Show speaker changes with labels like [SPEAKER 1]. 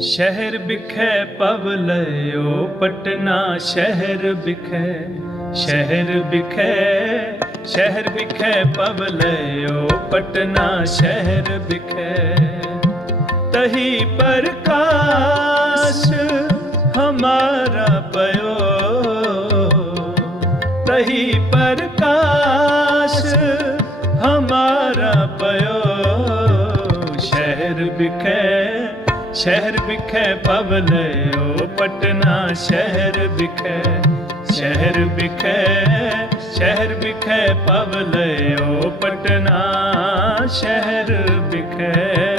[SPEAKER 1] ਸ਼ਹਿਰ ਬਿਖੈ ਪਵ ਲਿਓ ਪਟਨਾ, ਸ਼ਹਿਰ ਬਿਖੈ ਸ਼ਹਿਰ ਬਿਖੈ ਸ਼ਹਿਰ ਬਿਖੈ ਪਵ ਲਿਓ ਪਟਨਾ, ਸ਼ਹਿਰ ਬਿਖੈ ਤਹੀ ਪ੍ਰਕਾਸ਼ ਹਮਾਰਾ ਪਇਓ। ਤਹੀ ਪ੍ਰਕਾਸ਼ ਹਮਾਰਾ ਪਇਓ। ਸ਼ਹਿਰ ਬਿਖੈ ਸ਼ਹਿਰ ਬਿਖੈ ਪਵਲਿਓ ਪਟਨਾ ਸ਼ਹਿਰ ਬਿਖੈ ਸ਼ਹਿਰ ਬਿਖੈ ਸ਼ਹਿਰ ਬਿਖੈ ਪਵਲਿਓ ਪਟਨਾ ਸ਼ਹਿਰ ਬਿਖੈ